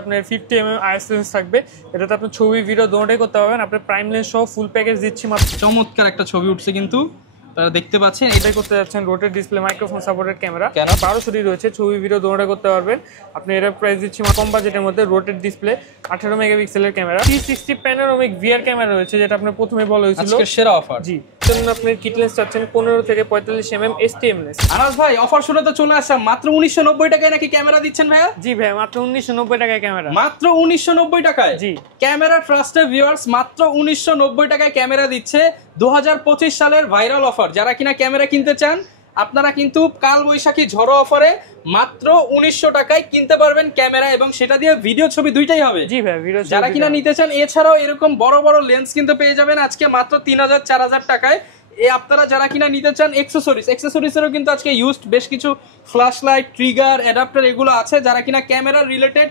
আপনার 50mm is lens থাকবে। এটাতে আপনি ছবি ভিডিও দুটোই করতে পারবেন। আপনি প্রাইম লেন্স সহ ফুল প্যাকেজ দিচ্ছি মাত্র। চমৎকার একটা ছবি উঠছে কিন্তু আপনারা দেখতে পাচ্ছেন। এটাই করতে যাচ্ছেন rotate display microphone supported camera, কেন 1200 রয়েছে, ছবি ভিডিও দুটোই করতে পারবেন। আপনি এটা প্রাইস দিচ্ছি কম বাজেটের মধ্যে। রোটেট ডিসপ্লে 18 মেগাপিক্সেলের ক্যামেরা, 360 প্যানোরামিক ভিআর ক্যামেরা রয়েছে, যেটা আপনি প্রথমে বলা হয়েছিল আজকে সেরা অফার। জি, জন্য আপনি কিট লেন্স চাচ্ছেন 15 থেকে 45mm STM লেন্স। আনাস ভাই অফার শুনে তো চলে আসলাম, মাত্র 1990 টাকায় নাকি ক্যামেরা দিচ্ছেন ভাইয়া? জি ভাই, মাত্র 1990 টাকায় ক্যামেরা। মাত্র 1990 টাকায়? জি, ক্যামেরা ট্রাস্টেড ভিউয়ার্স মাত্র 1990 টাকায় ক্যামেরা দিচ্ছে। 2025 সালের ভাইরাল অফার। যারা কিনা ক্যামেরা কিনতে চান আপনারা কিন্তু কাল বৈশাখী ঝড়ো অফারে মাত্র 1900 টাকায় কিনতে পারবেন ক্যামেরা, এবং সেটা দিয়ে ভিডিও ছবি দুইটাই হবে। জি ভাই, ভিডিও যারা কিনা নিতে চান এছাড়াও এরকম বড় বড় লেন্স কিন্তু পেয়ে যাবেন আজকে মাত্র 3000-4000 টাকায়। আপনারা যারা কিনা নিতে চান এক্সেসরিজেরও কিন্তু আজকে ইউজড বেশ কিছু ফ্ল্যাশ লাইট, ট্রিগার, অ্যাডাপ্টার এগুলো আছে। যারা কিনা ক্যামেরা রিলেটেড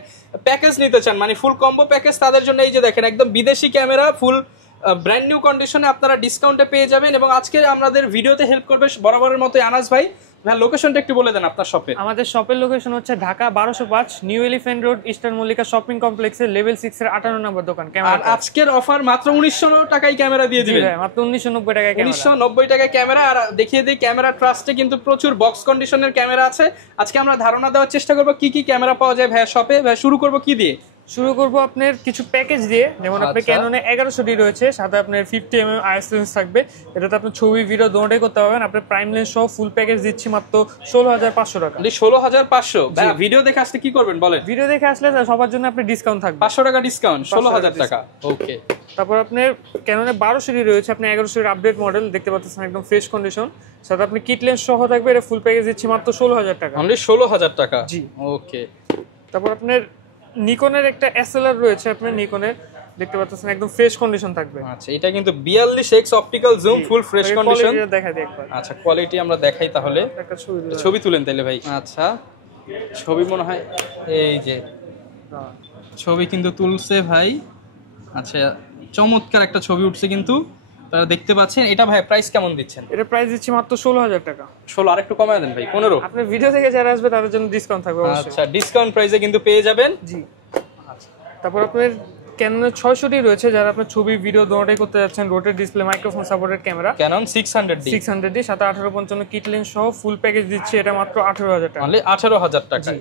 প্যাকেজ নিতে চান, মানে ফুল কম্বো প্যাকেজ, তাদের জন্য এই যে দেখেন একদম বিদেশি ক্যামেরা ফুল ব্র্যান্ড নিউ কন্ডিশনে আপনারা ডিসকাউন্টে পেয়ে যাবেন। এবং আজকে আমাদের ভিডিওতে হেল্প করবে বরাবরের মতো আনাস ভাই। লোকেশনটা একটু বলে দেন আপনার শপে। আমাদের শপের লোকেশন হচ্ছে Dhaka 1205 new elephant road, eastern Mallika shopping কমপ্লেক্সের লেভেল 6 এর 58 নম্বর দোকান। আর আজকের অফার মাত্র 1900 টাকায় ক্যামেরা দিয়ে দিবেন। মাত্র 1990 টাকায় ক্যামেরা। 1990 টাকায় ক্যামেরা। আর দেখিয়ে দিই ক্যামেরা ট্রাস্টে কিন্তু প্রচুর বক্স কন্ডিশনের ক্যামেরা আছে। আজকে আমরা ধারণা দেওয়ার চেষ্টা করব কি কি ক্যামেরা পাওয়া যায় ভাইয়া শপে। ভাই শুরু করব কি দিয়ে? শুরু করব আপনার কিছু প্যাকেজ দিয়ে, যেমন আপনার ক্যাননে 1100 রয়েছে, সাথে আপনার 50mm আইএস লেন্স থাকবে। এটাতে আপনি ছবি ভিডিও দুটোই করতে পারবেন। আপনি প্রাইম লেন্স সহ ফুল প্যাকেজ দিচ্ছি মাত্র 16500 টাকা। 16500? ভাই ভিডিও দেখে আসলে কি করবেন বলেন? ভিডিও দেখে আসলে সবার জন্য আপনি ডিসকাউন্ট থাকবে, 500 টাকা ডিসকাউন্ট, 16000 টাকা। ওকে। তারপর আপনার ক্যাননে 1200 রয়েছে, আপনি 1100 আপডেট মডেল দেখতে পাচ্ছেন, একদম ফ্রেশ কন্ডিশন, সাথে আপনি কিট লেন্স সহ থাকবে। এটা ফুল প্যাকেজ দিচ্ছি মাত্র 16000 টাকা। অনলি 16000 টাকা? জি। ওকে। তারপর আপনার নিকনের একটা এসএলআর রয়েছে, আপনার নিকনের দেখতে পাচ্ছেন, একদম ফ্রেশ কন্ডিশন থাকবে। আচ্ছা, এটা কিন্তু 42x optical zoom, full fresh condition. দেখাই দিই একবার। আচ্ছা, কোয়ালিটি আমরা দেখাই তাহলে। একটা ছবি তুলেন তাহলে ভাই। আচ্ছা, ছবি মনে হয় এই যে ছবি কিন্তু তুলছে ভাই। আচ্ছা, চমৎকার একটা ছবি উঠছে কিন্তু আপনারা দেখতে পাচ্ছেন। এটা ভাই প্রাইস কেমন দিচ্ছেন? এটা প্রাইস দিচ্ছি মাত্র 16000 টাকা। 16? আর একটু কমায় দেন ভাই, 15? আপনি ভিডিও থেকে যারা আসবে তাদের জন্য ডিসকাউন্ট থাকবে অবশ্যই। আচ্ছা, ডিসকাউন্ট প্রাইসে কিন্তু পেয়ে যাবেন। জি। আচ্ছা, তারপর আপনার ক্যানন 600 রয়েছে, যারা আপনার ছবি ভিডিও দুটোই করতে যাচ্ছেন। Rotate display microphone supported camera, Canon 600D, সাথে 1855 কিট লেন্স সহ ফুল প্যাকেজ দিচ্ছে। এটা মাত্র 18000 টাকা। অনলি 18000 টাকা।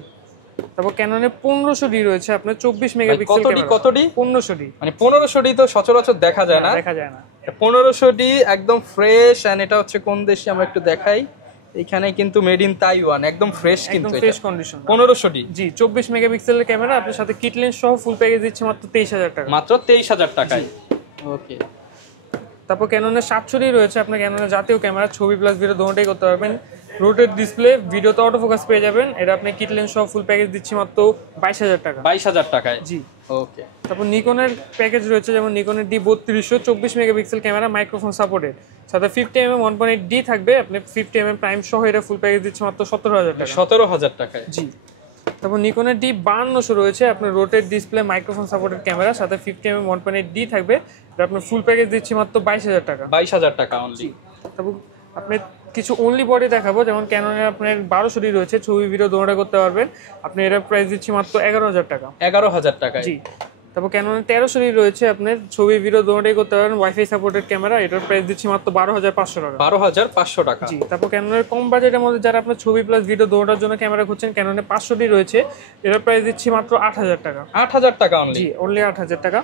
তারপর ক্যাননে 1500D রয়েছে, আপনার 24 মেগাপিক্সেল ক্যামেরা। কতডি? 1500D। মানে 1500D তো সচরাচর দেখা যায় না। দেখা যায় না। 1500D একদম ফ্রেশ। এন্ড এটা হচ্ছে কোন দেশে আমরা একটু দেখাই। এখানে কিন্তু মেড ইন তাইওয়ান, একদম ফ্রেশ, কিন্তু ফ্রেশ কন্ডিশন। 1500D। জি, 24 মেগাপিক্সেলের ক্যামেরা, আপনার সাথে কিট লেন্স সহ ফুল প্যাকেজ দিচ্ছে মাত্র 23000 টাকা। মাত্র 23000 টাকায়। ওকে। তারপর ক্যাননে 700D রয়েছে, আপনার ক্যাননে জাতীয় ক্যামেরা, ছবি প্লাস ভিডিও দুটোই করতে পারবেন। রোটেট ডিসপ্লে, ভিডিওতে অটো ফোকাস পেয়ে যাবেন। এটা আপনি কিট লেন্স সহ ফুল প্যাকেজ দিচ্ছি মাত্র 22000 টাকা। 22000 টাকায়? জি। ওকে। তারপর নিকনের প্যাকেজ রয়েছে, যেমন নিকনের D3200 24 megapixel camera, microphone supported, সাথে 50mm 1.8D থাকবে। আপনি 50mm প্রাইম সহ এটা ফুল প্যাকেজ দিচ্ছে মাত্র 17000 টাকা। 17000 টাকায়? জি। তারপর নিকনের D5200 রয়েছে, আপনার rotate display microphone supported camera, সাথে 50mm 1.8D থাকবে। এটা আপনার ফুল প্যাকেজ দিচ্ছি মাত্র 22000 টাকা। 22000 টাকা অনলি। তারপর আপনি কিছু অনলি বডি দেখাবো, যেমন ক্যাননের আপনার 1200D রয়েছে, ছবি ভিডিও দুটোই করতে পারবেন। আপনি এটা প্রাইস দিচ্ছি মাত্র 11000 টাকা। 11000 টাকায়? জি। তারপর ক্যাননের 1300D রয়েছে, আপনার ছবি ভিডিও দুটোই করতে পারবেন, ওয়াইফাই সাপোর্টেড ক্যামেরা। এটার প্রাইস দিচ্ছি মাত্র 12500 টাকা। 12500 টাকা? জি। তারপর ক্যাননের কম বাজেটের মধ্যে যারা আপনার ছবি প্লাস ভিডিও দুটোর জন্য ক্যামেরা খুঁজছেন, ক্যাননের 500D রয়েছে, এটার প্রাইস দিচ্ছি মাত্র 8000 টাকা। 8000 টাকা অনলি? জি, অনলি 8000 টাকা।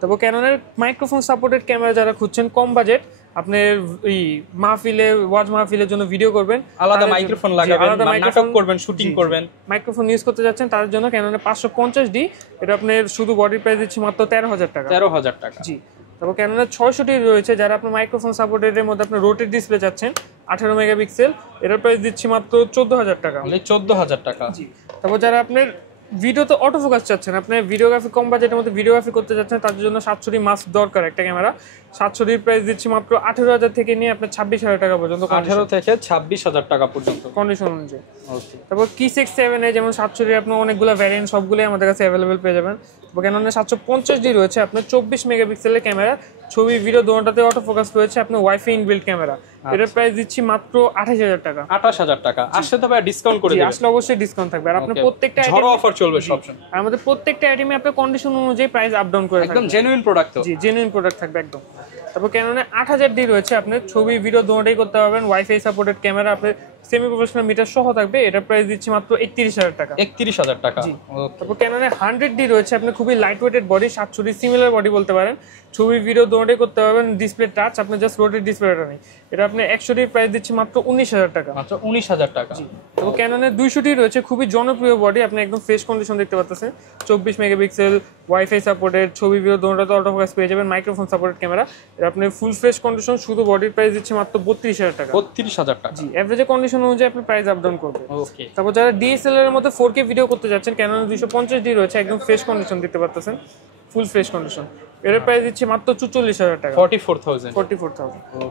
তারপর ক্যাননের মাইক্রোফোন সাপোর্টেড ক্যামেরা যারা খুঁজছেন কম বাজেট, আপনি এই মাহফিলে, ওয়াজ মাহফিলের জন্য ভিডিও করবেন, আলাদা মাইক্রোফোন লাগাবেন, নাটক করবেন, শুটিং করবেন, মাইক্রোফোন ইউজ করতে যাচ্ছেন, তাদের জন্য ক্যাননের 550D, এটা আপনার শুধু বডি প্রাইস দিচ্ছি মাত্র 13000 টাকা। 13000 টাকা? জি। তারপর ক্যাননের 600D রয়েছে, যারা আপনার মাইক্রোফোন সাপোর্টেড মধ্যে আপনার রোটেট ডিসপ্লে চাচ্ছেন 18 মেগাপিক্সেল, এটার প্রাইস দিচ্ছি মাত্র 14000 টাকা। অনলি 14000 টাকা? জি। তারপর যারা আপনার ভিডিওতে অটো ফোকাস চাচ্ছেন, আপনি ভিডিওগ্রাফি কম বাজেটের মধ্যে ভিডিওগ্রাফি করতে যাচ্ছেন, তার জন্য 700D মাস্ক দরকার একটা ক্যামেরা। 700D প্রাইস দিচ্ছি মাত্র 18000 থেকে নিয়ে আপনার 26000 টাকা পর্যন্ত। 18 থেকে 26000 টাকা পর্যন্ত কন্ডিশন অনুযায়ী। ওকে। তারপর K6 7 এ যেমন 700D আপনার অনেকগুলো ভ্যারিয়েন্ট, সবগুলোই আমাদের কাছে অ্যাভেলেবেল পেয়ে যাবেন। ক্যাননের 750D রয়েছে, আপনার 24 মেগাপিক্সেলের ক্যামেরা, ছবি ভিডিও দুটোতে অটো ফোকাস রয়েছে, আপনার ওয়াইফাই ইনবিল্ট ক্যামেরা। এটার প্রাইস দিচ্ছি মাত্র 28000 টাকা। 28000 টাকা। আসলে তো ভাই ডিসকাউন্ট করে দিবেন? আসলে অবশ্যই ডিসকাউন্ট থাকবে। আর আপনার প্রত্যেকটা ঝড় অফার চলবে সবসময়। আমাদের প্রত্যেকটা আইটেমে আপনার কন্ডিশন অনুযায়ী প্রাইস আপ ডাউন করে একদম জেনুইন প্রোডাক্ট তো। জি জেনুইন প্রোডাক্ট থাকবে একদম। তারপর ক্যাননে 8000D রয়েছে, আপনার ছবি ভিডিও দুটোই করতে পারবেন, ওয়াইফাই সাপোর্টেড ক্যামেরা, আপনার সেমি প্রফেশনাল মিটার সহ থাকবে। এটার প্রাইস দিচ্ছি মাত্র 31000 টাকা। 31000 টাকা। তারপর ক্যাননে 100D রয়েছে, আপনি খুবই light weighted body, 700D similar body বলতে পারেন, ছবি ভিডিও দুটোই করতে পারবেন, ডিসপ্লে টাচ, আপনার জাস্ট রোটেট ডিসপ্লেটা নেই। এটা আপনি 100D প্রাইস দিচ্ছি মাত্র 19000 টাকা। মাত্র 19000 টাকা। তারপর ক্যাননের 200D রয়েছে, খুবই জনপ্রিয় বডি, আপনি একদম ফ্রেশ কন্ডিশন দেখতে পাচ্ছেন, 24 মেগাপিক্সেল, ওয়াইফাই সাপোর্টেড, ছবি ভিডিও দুটোতে অটো ফোকাস পেয়ে যাবেন, মাইক্রোফোন সাপোর্টেড ক্যামেরা। এটা আপনি ফুল ফ্রেশ কন্ডিশন, শুধু বডির প্রাইস দিচ্ছে মাত্র 32000 টাকা। 32000 টাকা। জি এভারেজ কন্ডিশন অনুযায়ী আপনি প্রাইস আপ ডাউন করবে। ওকে। তারপর যারা ডিএসএলআর এর মধ্যে 4K ভিডিও করতে যাচ্ছেন, ক্যানন 250D রয়েছে, একদম ফ্রেশ কন্ডিশন দেখতে পাচ্ছেন, ফুল ফ্রেশ কন্ডিশন। এর প্রাইস দিচ্ছে মাত্র 44000 টাকা। 44000।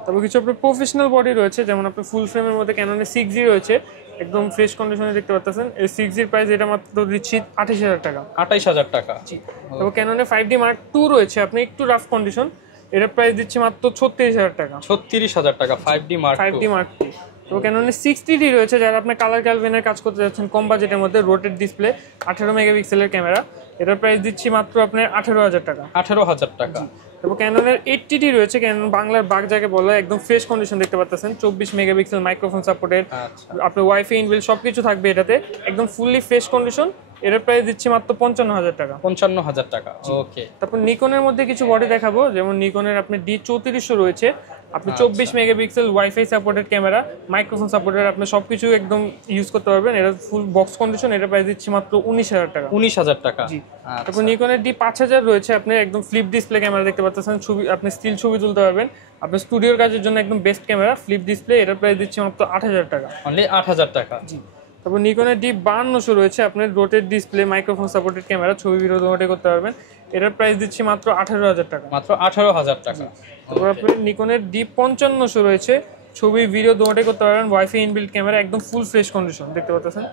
তারপর কিছু আপনার প্রফেশনাল বডি রয়েছে, যেমন আপনার ফুল ফ্রেমের মধ্যে ক্যাননের 6G রয়েছে, একদম ফ্রেশ কন্ডিশনে দেখতে পাচ্ছেন। এই 6G প্রাইস এটা মাত্র দিচ্ছি 28000 টাকা। 28000 টাকা। জি। তারপর ক্যাননের 5D Mark II রয়েছে, আপনি একটু রাফ কন্ডিশন, এর প্রাইস দিচ্ছি মাত্র 36000 টাকা। 36000 টাকা 5D Mark II। তো ক্যাননের 60D রয়েছে, যারা আপনি কালার ক্যালভিনের কাজ করতে যাচ্ছেন, কম বাজেটের মধ্যে, রোটেট ডিসপ্লে, 18 মেগাপিক্সেলের ক্যামেরা। এটার প্রাইস দিচ্ছি মাত্র আপনার 18000 টাকা। 18000 টাকা। তারপর ক্যাননের 80D রয়েছে, ক্যানন বাংলার বাগ যাকে বলে, একদম ফ্রেশ কন্ডিশন দেখতে পাচ্ছেন, 24 মেগাপিক্সেল, মাইক্রোফোন সাপোর্টেড, আপনার ওয়াইফাই ইনবিল্ট সবকিছু থাকবে এটাতে, একদম ফুললি ফ্রেশ কন্ডিশন। এর প্রাইস দিচ্ছি মাত্র 55000 টাকা। 55000 টাকা। ওকে। তারপর নিকনের মধ্যে কিছু বডি দেখাবো, যেমন নিকনের আপনি D3400 রয়েছে, আপনি 24 megapixel, wifi supported camera, microphone supported, আপনি সবকিছু একদম ইউজ করতে পারবেন। এটা ফুল বক্স কন্ডিশন, এটা প্রাইস দিচ্ছি মাত্র 19000 টাকা। 19000 টাকা। জি। তারপর নিকনের D5000 রয়েছে, আপনি একদম ফ্লিপ ডিসপ্লে ক্যামেরা দেখতে পাচ্ছেন, ছবি আপনি স্টিল ছবি তুলতে পারবেন, আপনার স্টুডিওর কাজের জন্য একদম বেস্ট ক্যামেরা, ফ্লিপ ডিসপ্লে। এটার প্রাইস দিচ্ছি মাত্র 8000 টাকা। অনলি 8000 টাকা। জি। তারপর নিকনের D5200 রয়েছে, আপনার rotate display, microphone supported camera, ছবি ভিডিও দুটোই করতে পারবেন। এটার প্রাইস দিচ্ছি মাত্র 18000 টাকা। মাত্র 18000 টাকা। তারপর আপনার নিকনের D5500 রয়েছে, ছবি ভিডিও দুটোই করতে পারবেন, ওয়াইফাই ইনবিল্ট ক্যামেরা, একদম ফুল ফ্রেশ কন্ডিশন দেখতে পাচ্ছেন,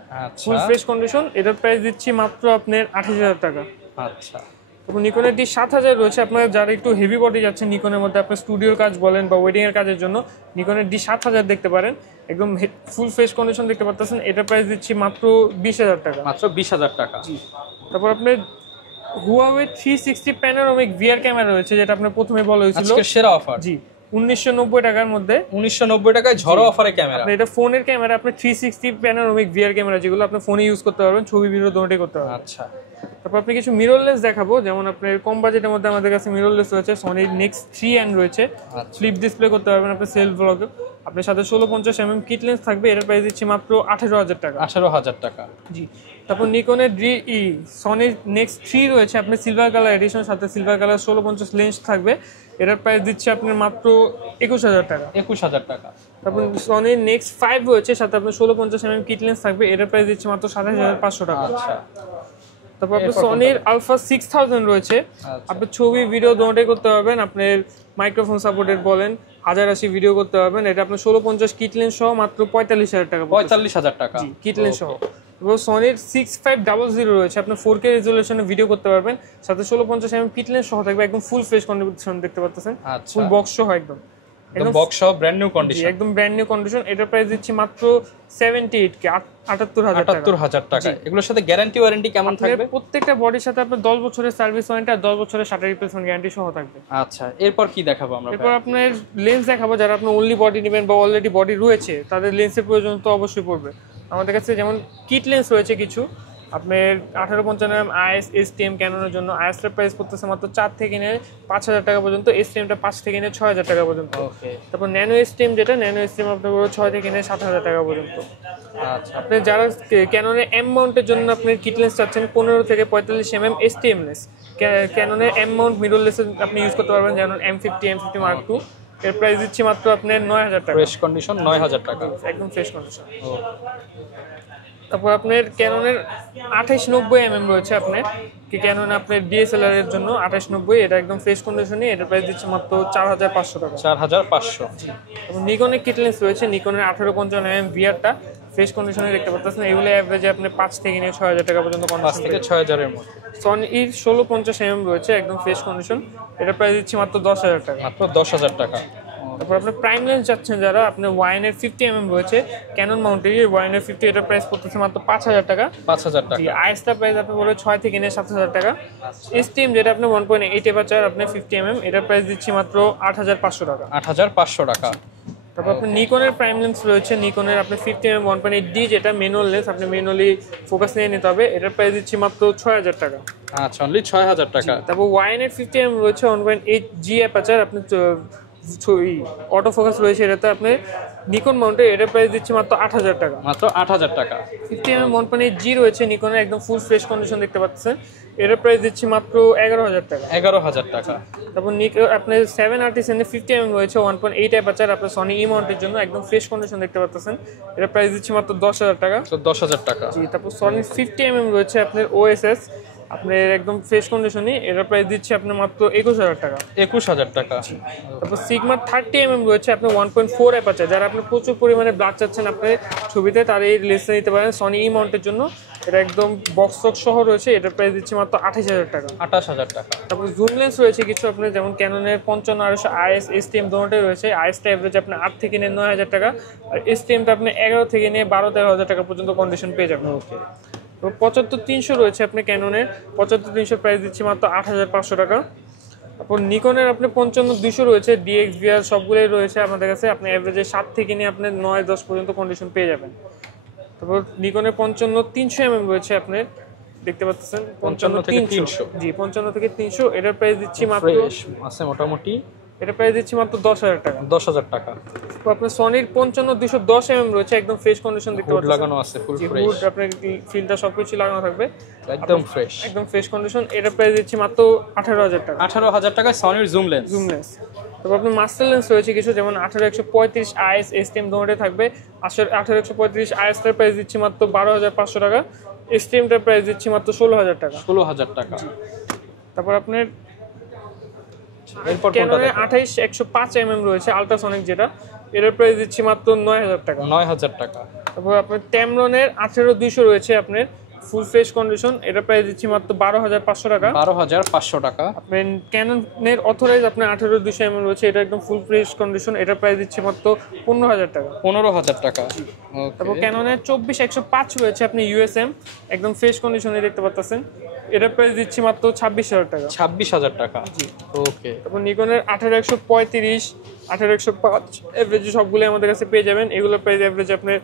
ফুল ফ্রেশ কন্ডিশন। এটার প্রাইস দিচ্ছি মাত্র আপনার 28000 টাকা। আচ্ছা। তারপর নিকনের D7000 রয়েছে, আপনার যারা একটু হেভি বডি যাচ্ছেন নিকনের মধ্যে, আপনার স্টুডিওর কাজ বলেন বা ওয়েডিং এর কাজের জন্য, নিকনের D7000 দেখতে পারেন, একদম ফুল ফ্রেশ কন্ডিশন দেখতে পাচ্ছেন। এটার প্রাইস দিচ্ছি মাত্র 20000 টাকা। মাত্র 20000 টাকা। জি। তারপর আপনার হুয়াওয়ে 360 প্যানোরামিক ভিআর ক্যামেরা রয়েছে, যেটা আপনার প্রথমে বলা হয়েছিল আজকে সেরা অফার। জি 1990 টাকার মধ্যে, 1990 টাকায় ঝড়ো অফারে ক্যামেরা। এটা ফোনের ক্যামেরা, আপনি 360 প্যানোরামিক ভিআর ক্যামেরা, যেগুলো আপনি ফোনে ইউজ করতে পারবেন, ছবি ভিডিও দুটোই করতে পারবেন। আচ্ছা। তারপর আপনি কিছু মিররলেস দেখাবো, যেমন আপনার কম বাজেটের মধ্যে আমাদের কাছে মিররলেস রয়েছে, সনি নেক্সট 3N রয়েছে, ফ্লিপ ডিসপ্লে করতে পারবেন আপনি সেলফ ব্লগে, আপনার সাথে 1650mm কিট লেন্স থাকবে। এর প্রাইস দিচ্ছি মাত্র 18000 টাকা। 18000 টাকা। জি। তারপর নিকনের সনি নেক্সট 3 রয়েছে, আপনি সিলভার কালার এডিশন, সাথে সিলভার কালার 1650 লেন্স থাকবে। এটার প্রাইস দিচ্ছে আপনার মাত্র 21000 টাকা। 21000 টাকা। তারপর সনি নেক্সট 5 রয়েছে, সাথে আপনার 1650mm কিট লেন্স থাকবে। এটার প্রাইস দিচ্ছে মাত্র 27500 টাকা। আচ্ছা। তারপর আপনার সনির আলফা 6000 রয়েছে, আপনি ছবি ভিডিও দুটোই করতে পারবেন, আপনার মাইক্রোফোন সাপোর্টেড বলেন, 1080 ভিডিও করতে পারবেন। এটা আপনার 1650 কিট লেন্স সহ মাত্র 45000 টাকা। 45000 টাকা। জি কিট লেন্স সহ। তারপর সনির 6500 রয়েছে, আপনি 4K রেজুলেশনে ভিডিও করতে পারবেন, সাথে 1650mm কিট লেন্স সহ থাকবে, একদম ফুল ফ্রেশ কন্ডিশন দেখতে পাচ্ছেন, ফুল বক্স সহ একদম বক্স সহ ব্র্যান্ড নিউ কন্ডিশন, একদম ব্র্যান্ড নিউ কন্ডিশন। এটার প্রাইস দিচ্ছি মাত্র 78K, 78000 টাকা। এগুলোর সাথে গ্যারান্টি ওয়ারেন্টি কেমন থাকবে? প্রত্যেকটা বডির সাথে আপনার 10 বছরের সার্ভিস ওয়ারেন্টি আর 10 বছরের শাটার রিপ্লেসমেন্ট গ্যারান্টি সহ থাকবে। আচ্ছা, এরপর কি দেখাবো আমরা? এরপর আপনার লেন্স দেখাবো, যারা আপনি অনলি বডি নেবেন বা অলরেডি বডি রয়েছে, তাদের লেন্সের প্রয়োজন তো অবশ্যই পড়বে। আমাদের কাছে যেমন কিট লেন্স রয়েছে কিছু, আপনার 1855mm IS STM ক্যাননের জন্য IS-এর প্রাইস করতেছে মাত্র 4 থেকে নিয়ে 5000 টাকা পর্যন্ত, STM-টা 5 থেকে নিয়ে 6000 টাকা পর্যন্ত। তারপর ন্যানো STM, যেটা ন্যানো STM আপনার 6 থেকে নিয়ে 7000 টাকা পর্যন্ত। আচ্ছা, আপনি যারা ক্যাননের M মাউন্টের জন্য আপনার কিট লেন্স চাচ্ছেন 15 থেকে 45mm STM লেন্স, ক্যাননের M মাউন্ট মিরর লেন্স আপনি ইউজ করতে পারবেন, যেমন M50 Mark II। এর প্রাইস দিচ্ছি মাত্র আপনার 9000 টাকা। ফ্রেশ কন্ডিশন 9000 টাকা, একদম ফ্রেশ কন্ডিশন। তারপর আপনার ক্যাননের 2890mm রয়েছে, আপনার কি ক্যানন আপনার DSLR এর জন্য 2890, এটা একদম ফ্রেশ কন্ডিশনে, এটা প্রাইস দিচ্ছে মাত্র 4500 টাকা। 4500। এবং নিকনের কিট লেন্স রয়েছে, নিকনের 1855mm VR-টা ফ্রেশ কন্ডিশনে দেখতে পাচ্ছেন। এগুলো অ্যাভারেজে আপনি 5 থেকে নিয়ে 6000 টাকা পর্যন্ত 5 থেকে 6000 এর মধ্যে। সনির 1650 রয়েছে একদম ফ্রেশ কন্ডিশন, এটা প্রাইস দিচ্ছি মাত্র 10000 টাকা। মাত্র 10000 টাকা। তারপর আপনি প্রাইম লেন্স চাচ্ছেন যারা, আপনার ওয়াইনের 50 রয়েছে ক্যানন মাউন্টের ওয়াইনের 50, এটা প্রাইস পড়তেছে মাত্র 5000 টাকা। 5000 টাকা। আইএসটা প্রাইস আপনি বলে 6 থেকে নিয়ে 7000 টাকা। এসটিএম যেটা আপনি 1.8 এপারচার আপনি 50 এটা প্রাইস দিচ্ছি মাত্র 8500 টাকা। 8500 টাকা। তারপর আপনি নিকনের প্রাইম লেন্স রয়েছে, নিকনের আপনি 50 1.8D যেটা ম্যানুয়াল লেন্স, আপনি ম্যানুয়ালি ফোকাস নিয়ে নিতে হবে, এটার প্রাইস দিচ্ছি মাত্র 6000 টাকা। আচ্ছা, অনলি 6000 টাকা। তারপর ওয়াইনের 50 রয়েছে 1.8G অ্যাপারচার, আপনি অটো ফোকাস রয়েছে এটাতে আপনি নিকন মাউন্টে, এটার প্রাইস দিচ্ছি মাত্র 8000 টাকা। মাত্র 8000 টাকা। 50 1.8G রয়েছে নিকনের, একদম ফুল ফ্রেশ কন্ডিশন দেখতে পাচ্ছেন, এটার প্রাইস দিচ্ছি মাত্র 11000 টাকা। 11000 টাকা। তারপর আপনার 7RT এর 50 রয়েছে 1.8 অ্যাপারচার, আপনার সনি ই মাউন্টের জন্য একদম ফ্রেশ কন্ডিশন দেখতে পাচ্ছেন, এটার প্রাইস দিচ্ছি মাত্র 10000 টাকা। তো 10000 টাকা। জি, তারপর সনি 50 রয়েছে আপনার OSS, আপনার একদম ফ্রেশ কন্ডিশনে, এটার প্রাইস দিচ্ছি আপনার মাত্র 21000 টাকা। 21000 টাকা। তারপর সিগমা 30 রয়েছে আপনার 1.4 অ্যাপারচার, যারা আপনি প্রচুর পরিমাণে ব্লাড চাচ্ছেন আপনার ছবিতে, তার এই লেন্সটা নিতে পারেন সনি ই মাউন্টের জন্য, এটা একদম বক্স সহ রয়েছে, এটার প্রাইস দিচ্ছি মাত্র 28000 টাকা। 28000 টাকা। তারপর জুম লেন্স রয়েছে কিছু আপনার, যেমন ক্যাননের 55 IS STM দোনোটাই রয়েছে। আইএসটা এভারেজ আপনি 8 থেকে নিয়ে 9000 টাকা, আর STMটা আপনি 11 থেকে নিয়ে 12-13 টাকা পর্যন্ত কন্ডিশন পেয়ে যাবেন। ওকে। তো 75300 রয়েছে আপনি ক্যাননের, 75300 প্রাইস দিচ্ছি মাত্র 8500 টাকা। তারপর নিকনের আপনি 55200 রয়েছে, DXVR সবগুলোই রয়েছে আমাদের কাছে, আপনি এভারেজে 7 থেকে নিয়ে আপনি 9-10 পর্যন্ত কন্ডিশন পেয়ে যাবেন। তারপর নিকনের 55300 রয়েছে আপনার, দেখতে পাচ্ছেন 55 থেকে 300। জি, 55 থেকে 300, এটার প্রাইস দিচ্ছি মাত্র ফ্রেশ আছে মোটামুটি, এটা প্রাইস দিচ্ছি মাত্র 10000 টাকা। 10000 টাকা। তো আপনার সনির 55210 রয়েছে, একদম ফ্রেশ কন্ডিশন দেখতে পাচ্ছেন, লাগানো আছে ফুল ফ্রেশ, হুড আপনার ফিল্টার সবকিছু লাগানো থাকবে, একদম ফ্রেশ, একদম ফ্রেশ কন্ডিশন, এটা প্রাইস দিচ্ছি মাত্র 18000 টাকা। 18000 টাকায় সনির জুম লেন্স। Zoom lens. তারপর আপনার মাস্টার লেন্স রয়েছে কিছু, যেমন 18135 IS STM দোনোটাই থাকবে। 18135 IS টার প্রাইস দিচ্ছি মাত্র 12500 টাকা, STM টার প্রাইস দিচ্ছি মাত্র 16000 টাকা। 16000 টাকা। তারপর আপনার এরপর ক্যাননে 28105 রয়েছে আল্ট্রাসনিক, যেটা এটার প্রাইস দিচ্ছি মাত্র 9000 টাকা। 9000 টাকা। তারপর আপনার ট্যামরনের 18200 রয়েছে আপনার ফুল ফ্রেশ কন্ডিশন, এটা প্রাইস দিচ্ছি মাত্র 12500 টাকা। 12500 টাকা। আপনার ক্যাননের অথরাইজ আপনার 18200 রয়েছে, এটা একদম ফুল ফ্রেশ কন্ডিশন, এটা প্রাইস দিচ্ছি মাত্র 15000 টাকা। 15000 টাকা। তারপর ক্যাননের 24105 রয়েছে আপনি USM, একদম ফ্রেশ কন্ডিশনে দেখতে পাচ্ছেন, এটা প্রাইস দিচ্ছি মাত্র 26000 টাকা। 26000 টাকা। জি, ওকে। তারপর নিকনের 18135 18105 এভারেজ সবগুলো আমাদের কাছে পেয়ে যাবেন, এগুলো প্রাইস এভারেজ আপনার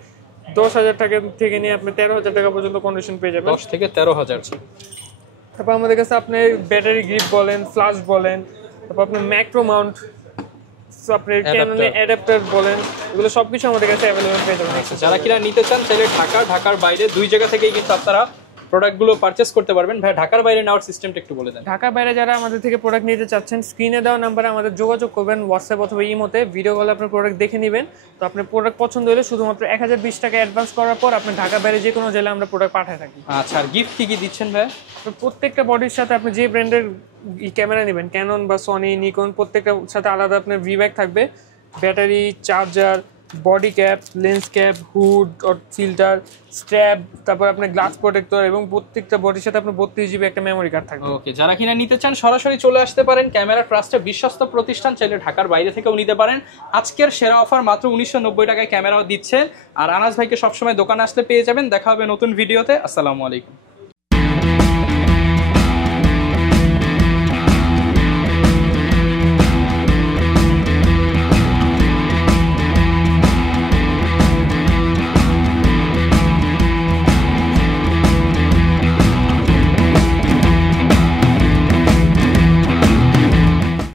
10000 টাকা থেকে নিয়ে আপনি 13000 টাকা পর্যন্ত কন্ডিশন পেয়ে যাবেন। 10 থেকে 13000। তারপর আমাদের কাছে আপনি ব্যাটারি গ্রিপ বলেন, ফ্ল্যাশ বলেন, তারপর আপনি ম্যাক্রো মাউন্ট, আপনার ক্যাননে অ্যাডাপ্টার বলেন, এগুলো সবকিছু আমাদের কাছে অ্যাভেলেবল পেয়ে যাবেন। যারা কিনা নিতে চান চাইলে ঢাকার বাইরে দুই জায়গা থেকেই কিন্তু আপনারা প্রোডাক্টগুলো পারচেজ করতে পারবেন। ভাই, ঢাকার বাইরে নেওয়ার সিস্টেমটা একটু বলে দেন। ঢাকার বাইরে যারা আমাদের থেকে প্রোডাক্ট নিতে চাচ্ছেন, স্ক্রিনে দেওয়া নাম্বারে আমাদের যোগাযোগ করবেন, হোয়াটসঅ্যাপ অথবা ইমোতে, ভিডিও কলে আপনার প্রোডাক্ট দেখে নেবেন। তো আপনার প্রোডাক্ট পছন্দ হলে শুধুমাত্র 1020 টাকা অ্যাডভান্স করার পর আপনি ঢাকার বাইরে যে কোনো জেলায় আমরা প্রোডাক্ট পাঠিয়ে থাকি। আচ্ছা, আর গিফট কি কি দিচ্ছেন ভাই? তো প্রত্যেকটা বডির সাথে আপনি যে ব্র্যান্ডের ক্যামেরা নেবেন, ক্যানন বা সনি, নিকন, প্রত্যেকটার সাথে আলাদা আপনার ভি-ব্যাগ থাকবে, battery, charger, body cap, lens cap, hood filter, strap, তারপর আপনার গ্লাস প্রোটেক্টর, এবং প্রত্যেকটা বডির সাথে আপনার 32GB একটা মেমোরি কার্ড থাকবে। ওকে, যারা কিনা নিতে চান সরাসরি চলে আসতে পারেন। ক্যামেরা ট্রাস্টের বিশ্বস্ত প্রতিষ্ঠান, চাইলে ঢাকার বাইরে থেকেও নিতে পারেন। আজকের সেরা অফার মাত্র 1990 টাকায় ক্যামেরাও দিচ্ছে। আর আনাস ভাইকে সবসময় দোকানে আসলে পেয়ে যাবেন। দেখা হবে নতুন ভিডিওতে। আসসালামু আলাইকুম।